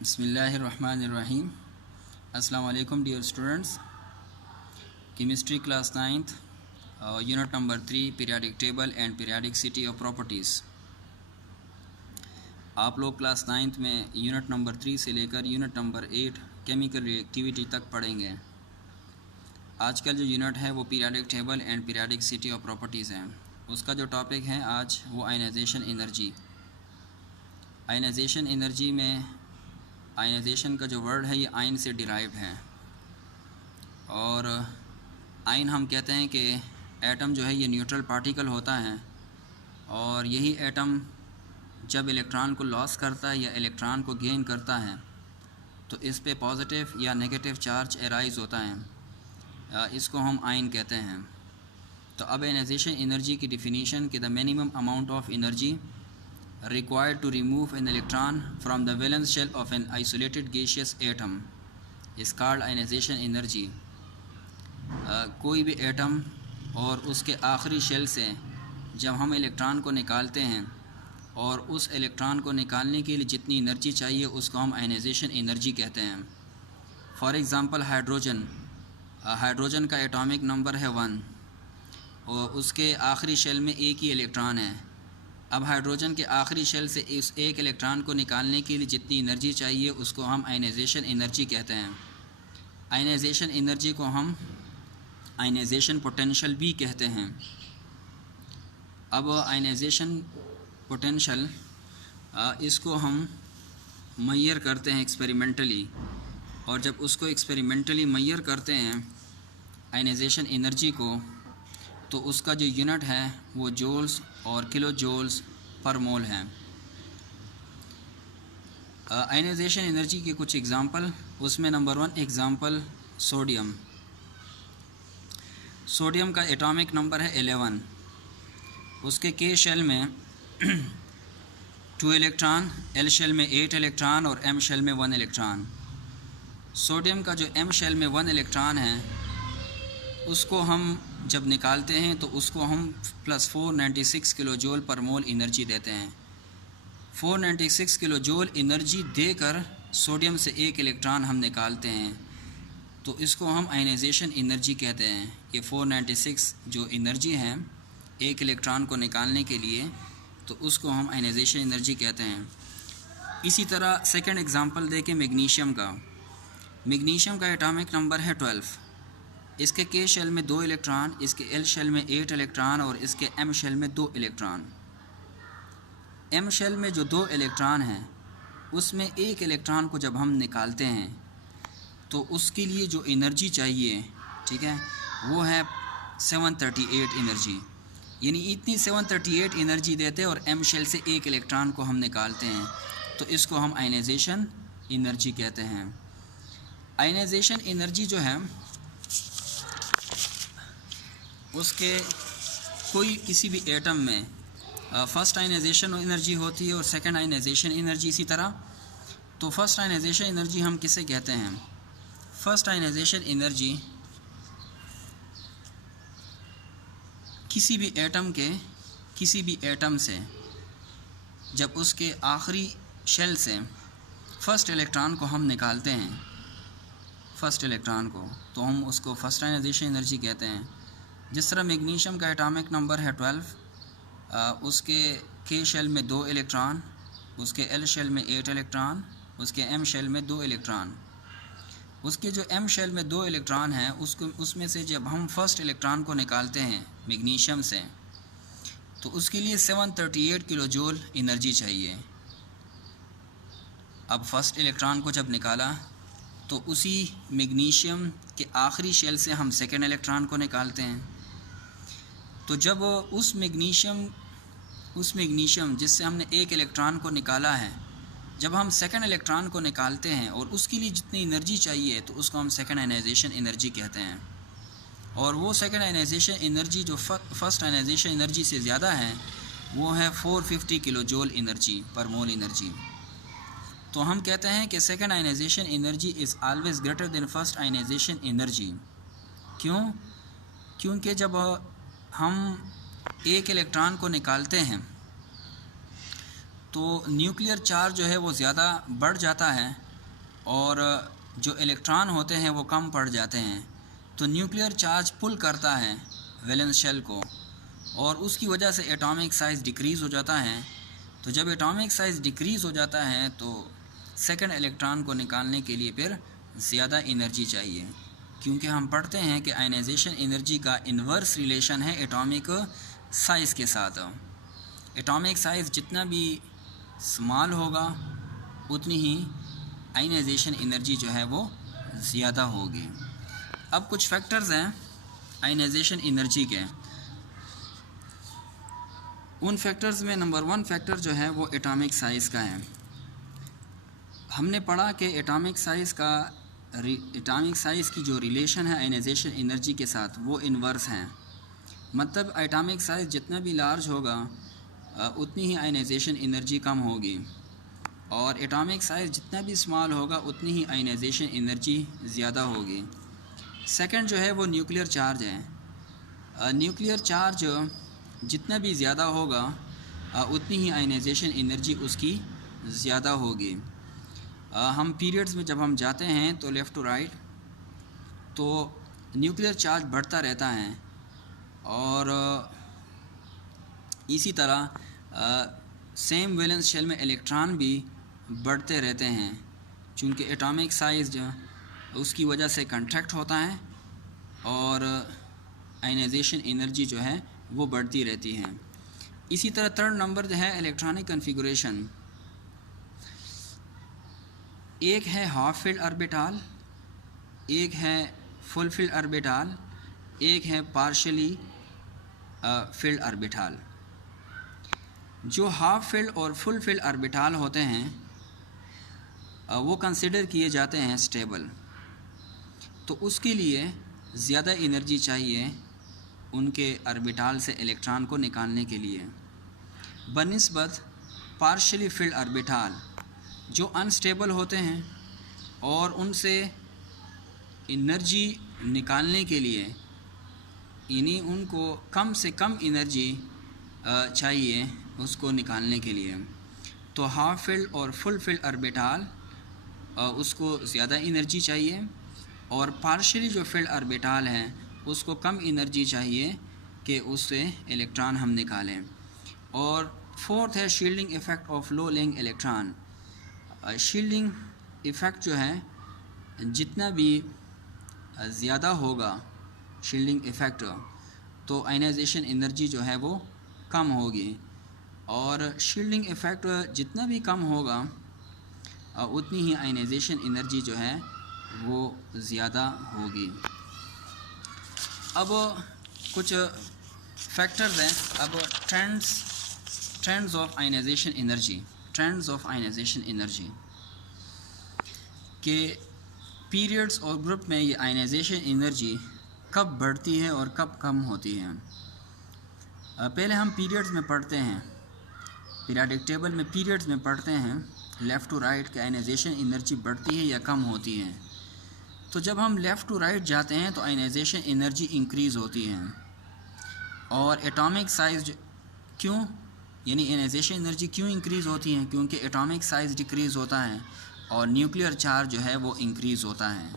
बिस्मिल्लाहिर्रहमानिर्रहीम। अस्सलाम वालेकुम dear students. Chemistry class 9th unit number 3 periodic table and periodicity of properties. आप लोग क्लास 9th में यूनिट नंबर 3 से लेकर यूनिट नंबर 8 केमिकल रिएक्टिविटी तक पढ़ेंगे। आज का जो यूनिट है वो periodic table and periodicity of properties है। उसका जो टॉपिक है आज वो आयनाइजेशन एनर्जी। आयनाइजेशन एनर्जी में आयनाइजेशन का जो वर्ड है ये आयन से डिराइव है, और आयन हम कहते हैं कि एटम जो है ये न्यूट्रल पार्टिकल होता है, और यही एटम जब इलेक्ट्रॉन को लॉस करता है या इलेक्ट्रॉन को गेन करता है तो इस पे पॉजिटिव या नेगेटिव चार्ज अराइज होता है, इसको हम आयन कहते हैं। तो अब आयनाइजेशन एनर्जी की डिफिनीशन कि the minimum amount of energy required to remove an electron from the valence shell of an isolated gaseous atom is called ionization energy। कोई भी एटम और उसके आखिरी शेल से जब हम इलेक्ट्रॉन को निकालते हैं और उस इलेक्ट्रॉन को निकालने के लिए जितनी एनर्जी चाहिए उसको हम आयनाइजेशन एनर्जी कहते हैं। फॉर एग्ज़ाम्पल हाइड्रोजन का एटॉमिक नंबर है 1 और उसके आखिरी शेल में एक ही इलेक्ट्रॉन है। अब हाइड्रोजन के आखिरी शेल से इस एक इलेक्ट्रॉन को निकालने के लिए जितनी एनर्जी चाहिए उसको हम आयनाइजेशन एनर्जी कहते हैं। आयनाइजेशन एनर्जी को हम आयनाइजेशन पोटेंशियल भी कहते हैं। अब आयनाइजेशन पोटेंशियल इसको हम मेजर करते हैं एक्सपेरिमेंटली, और जब उसको एक्सपेरिमेंटली मेजर करते हैं आयनाइजेशन एनर्जी को तो उसका जो यूनिट है वो जूल्स और किलो जूल्स पर मोल है। आयनाइजेशन एनर्जी के कुछ एग्ज़ाम्पल, उसमें नंबर 1 एग्ज़ाम्पल सोडियम। सोडियम का एटॉमिक नंबर है 11, उसके के शेल में 2 इलेक्ट्रॉन, एल शेल में 8 इलेक्ट्रॉन और एम शेल में 1 इलेक्ट्रॉन। सोडियम का जो एम शेल में 1 इलेक्ट्रॉन है उसको हम जब निकालते हैं तो उसको हम प्लस 496 किलो जूल पर मोल एनर्जी देते हैं। 496 किलो जूल एनर्जी देकर सोडियम से एक इलेक्ट्रॉन हम निकालते हैं, तो इसको हम आयनाइजेशन एनर्जी कहते हैं। ये 496 जो एनर्जी है एक इलेक्ट्रॉन को निकालने के लिए, तो उसको हम आयनाइजेशन एनर्जी कहते हैं। इसी तरह सेकंड एग्जांपल देखें मैग्नीशियम का। मैग्नीशियम का एटॉमिक नंबर है 12, इसके के शेल में 2 इलेक्ट्रॉन, इसके एल शेल में 8 इलेक्ट्रॉन और इसके एम शेल में 2 इलेक्ट्रॉन। एम शेल में जो 2 इलेक्ट्रॉन हैं उसमें एक इलेक्ट्रॉन को जब हम निकालते हैं तो उसके लिए जो एनर्जी चाहिए, ठीक है, वो है 738 एनर्जी। यानी इतनी 738 एनर्जी देते हैं और एम शेल से एक इलेक्ट्रॉन को हम निकालते हैं, तो इसको हम आयनाइजेशन एनर्जी कहते हैं। आयनाइजेशन एनर्जी जो है उसके कोई किसी भी एटम में फर्स्ट आयनाइजेशन एनर्जी होती है और सेकंड आयनाइजेशन एनर्जी इसी तरह। तो फर्स्ट आयनाइजेशन एनर्जी हम किसे कहते हैं? फर्स्ट आयनाइजेशन एनर्जी किसी भी एटम से जब उसके आखिरी शेल से फर्स्ट इलेक्ट्रॉन को हम निकालते हैं, फर्स्ट इलेक्ट्रॉन को, तो हम उसको फर्स्ट आयनाइजेशन एनर्जी कहते हैं। जिस तरह मैग्नीशियम का एटॉमिक नंबर है 12, उसके के शेल में 2 इलेक्ट्रॉन, उसके एल शेल में 8 इलेक्ट्रॉन, उसके एम शेल में 2 इलेक्ट्रॉन। उसके जो एम शेल में 2 इलेक्ट्रॉन हैं उसमें से जब हम फर्स्ट इलेक्ट्रॉन को निकालते हैं मैग्नीशियम से, तो उसके लिए 738 किलो जूल एनर्जी चाहिए। अब फर्स्ट इलेक्ट्रॉन को जब निकाला तो उसी मैग्नीशियम के आखिरी शेल से हम सेकेंड इलेक्ट्रॉन को निकालते हैं। तो जब उस मैग्नीशियम जिससे हमने एक इलेक्ट्रॉन को निकाला है, जब हम सेकेंड इलेक्ट्रॉन को निकालते हैं और उसके लिए जितनी एनर्जी चाहिए तो उसको हम सेकेंड आयनाइजेशन एनर्जी कहते हैं। और वो सेकेंड आयनाइजेशन एनर्जी जो फर्स्ट आयनाइजेशन एनर्जी से ज़्यादा है वो है 450 किलो जूल एनर्जी पर मोल एनर्जी। तो हम कहते हैं कि second ionisation energy is always greater than first ionisation energy. क्यों? क्योंकि जब हम एक इलेक्ट्रॉन को निकालते हैं तो न्यूक्लियर चार्ज जो है वो ज़्यादा बढ़ जाता है और जो इलेक्ट्रॉन होते हैं वो कम पड़ जाते हैं, तो न्यूक्लियर चार्ज पुल करता है वैलेंस शेल को और उसकी वजह से एटॉमिक साइज़ डिक्रीज़ हो जाता है। तो जब एटॉमिक साइज़ डिक्रीज़ हो जाता है तो सेकंड इलेक्ट्रॉन को निकालने के लिए फिर ज़्यादा एनर्जी चाहिए, क्योंकि हम पढ़ते हैं कि आयनाइजेशन एनर्जी का इन्वर्स रिलेशन है एटॉमिक साइज़ के साथ। एटॉमिक साइज़ जितना भी स्मॉल होगा उतनी ही आयनाइजेशन एनर्जी जो है वो ज़्यादा होगी। अब कुछ फैक्टर्स हैं आयनाइजेशन एनर्जी के। उन फैक्टर्स में नंबर 1 फैक्टर जो है वो एटॉमिक साइज़ का है। हमने पढ़ा कि एटॉमिक साइज़ की जो रिलेशन है आयनाइजेशन एनर्जी के साथ वो इन्वर्स हैं। मतलब एटॉमिक साइज़ जितना भी लार्ज होगा उतनी ही आयनाइजेशन एनर्जी कम होगी, और एटॉमिक साइज़ जितना भी स्मॉल होगा उतनी ही आयनाइजेशन एनर्जी ज़्यादा होगी। सेकंड जो है वो न्यूक्लियर चार्ज है। न्यूक्लियर चार्ज जितना भी ज़्यादा होगा उतनी ही आयनाइजेशन एनर्जी उसकी ज़्यादा होगी। हम पीरियड्स में जब हम जाते हैं तो लेफ़्ट टू राइट तो न्यूक्लियर चार्ज बढ़ता रहता है, और इसी तरह सेम वैलेंस शेल में इलेक्ट्रॉन भी बढ़ते रहते हैं, चूँकि एटॉमिक साइज़ उसकी वजह से कंट्रैक्ट होता है और आयनाइजेशन एनर्जी जो है वो बढ़ती रहती है। इसी तरह थर्ड नंबर जो है इलेक्ट्रॉनिक कन्फिगरेशन। एक है हाफ फील्ड ऑर्बिटल, एक है फुल फील्ड ऑर्बिटल, एक है पार्शियली फील्ड ऑर्बिटल। जो हाफ फील्ड और फुल फील्ड ऑर्बिटल होते हैं वो कंसिडर किए जाते हैं स्टेबल, तो उसके लिए ज़्यादा एनर्जी चाहिए उनके ऑर्बिटल से इलेक्ट्रॉन को निकालने के लिए बनिस्बत पार्शियली फील्ड ऑर्बिटल जो अनस्टेबल होते हैं, और उनसे एनर्जी निकालने के लिए यानी उनको कम से कम एनर्जी चाहिए उसको निकालने के लिए। तो हाफ फील्ड और फुल फील्ड ऑर्बिटल उसको ज़्यादा एनर्जी चाहिए, और पार्शियली जो फील्ड ऑर्बिटल है उसको कम एनर्जी चाहिए कि उससे इलेक्ट्रॉन हम निकालें। और फोर्थ है shielding effect of low laying electron. Shielding effect जो है जितना भी ज़्यादा होगा शील्डिंग इफ़ेक्ट, तो आयनाइजेशन एनर्जी जो है वो कम होगी, और शील्डिंग इफ़ेक्ट जितना भी कम होगा उतनी ही आयनाइजेशन एनर्जी जो है वो ज़्यादा होगी। अब कुछ फैक्टर्स हैं। अब ट्रेंड्स ऑफ आयनाइजेशन एनर्जी के पीरियड्स और ग्रुप में ये आयनाइजेशन एनर्जी कब बढ़ती है और कब कम होती है। पहले हम पीरियड्स में पढ़ते हैं, पीरियडिक टेबल में पीरियड्स में पढ़ते हैं लेफ़्ट टू राइट के आयनाइजेशन एनर्जी बढ़ती है या कम होती है। तो जब हम लेफ़्ट टू राइट जाते हैं तो आयनाइजेशन एनर्जी इंक्रीज़ होती है, और एटॉमिक साइज़ क्यों यानी आयनाइजेशन एनर्जी क्यों इंक्रीज़ होती है, क्योंकि एटॉमिक साइज़ डिक्रीज़ होता है और न्यूक्लियर चार्ज जो है वो इंक्रीज़ होता है।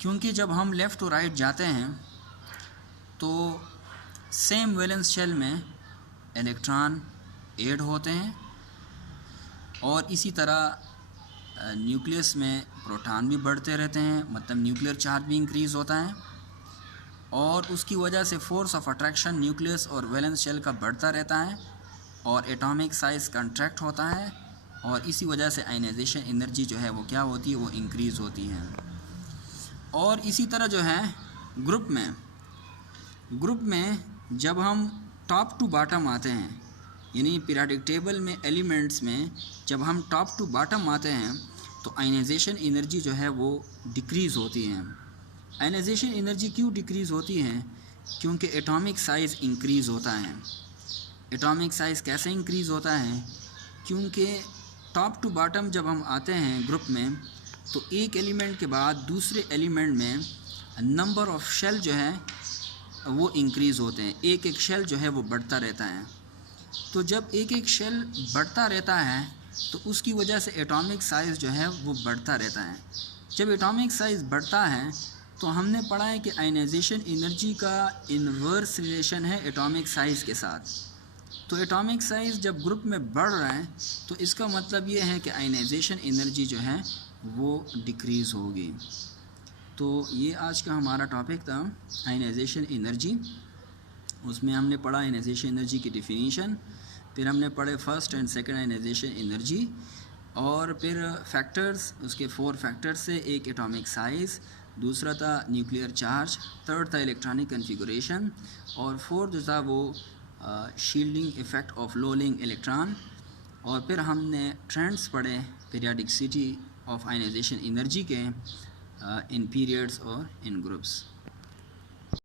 क्योंकि जब हम लेफ़्ट टू राइट जाते हैं तो सेम वैलेंस शेल में इलेक्ट्रॉन ऐड होते हैं, और इसी तरह न्यूक्लियस में प्रोटॉन भी बढ़ते रहते हैं, मतलब न्यूक्लियर चार्ज भी इंक्रीज़ होता है, और उसकी वजह से फोर्स ऑफ अट्रैक्शन न्यूक्लियस और वैलेंस शेल का बढ़ता रहता है, और एटॉमिक साइज़ कंट्रैक्ट होता है, और इसी वजह से आयनाइजेशन एनर्जी जो है वो क्या होती है, वो इंक्रीज़ होती है। और इसी तरह जो है ग्रुप में जब हम टॉप टू बॉटम आते हैं, यानी पीरियडिक टेबल में एलिमेंट्स में जब हम टॉप टू बॉटम आते हैं तो आयनाइजेशन एनर्जी जो है वो डिक्रीज़ होती है। आयनाइजेशन एनर्जी क्यों डिक्रीज़ होती है, क्योंकि एटॉमिक साइज़ इंक्रीज़ होता है। एटॉमिक साइज़ कैसे इंक्रीज़ होता है, क्योंकि टॉप टू बॉटम जब हम आते हैं ग्रुप में तो एक एलिमेंट के बाद दूसरे एलिमेंट में नंबर ऑफ़ शेल जो है वो इंक्रीज़ होते हैं, एक एक शेल जो है वो बढ़ता रहता है। तो जब एक एक शेल बढ़ता रहता है तो उसकी वजह से एटॉमिक साइज़ जो है वो बढ़ता रहता है। जब एटॉमिक साइज़ बढ़ता है तो हमने पढ़ा है कि आयनाइजेशन एनर्जी का इन्वर्स रिलेशन है एटॉमिक साइज़ के साथ। तो एटॉमिक साइज़ जब ग्रुप में बढ़ रहा है तो इसका मतलब ये है कि आयनाइजेशन एनर्जी जो है वो डिक्रीज़ होगी। तो ये आज का हमारा टॉपिक था, आयनाइजेशन एनर्जी। उसमें हमने पढ़ा आयनाइजेशन एनर्जी की डिफिनीशन, फिर हमने पढ़े first and second ionisation energy, और फिर फैक्टर्स, उसके 4 फैक्टर्स से, एक एटॉमिक साइज़, दूसरा था न्यूक्लियर चार्ज, थर्ड था इलेक्ट्रॉनिक कन्फिगरेशन, और फोर्थ जो था वो शील्डिंग इफ़ेक्ट ऑफ लोलिंग इलेक्ट्रॉन। और फिर हमने ट्रेंड्स पढ़े पीरियडिसिटी ऑफ आयनाइजेशन एनर्जी के इन पीरियड्स और इन ग्रुप्स।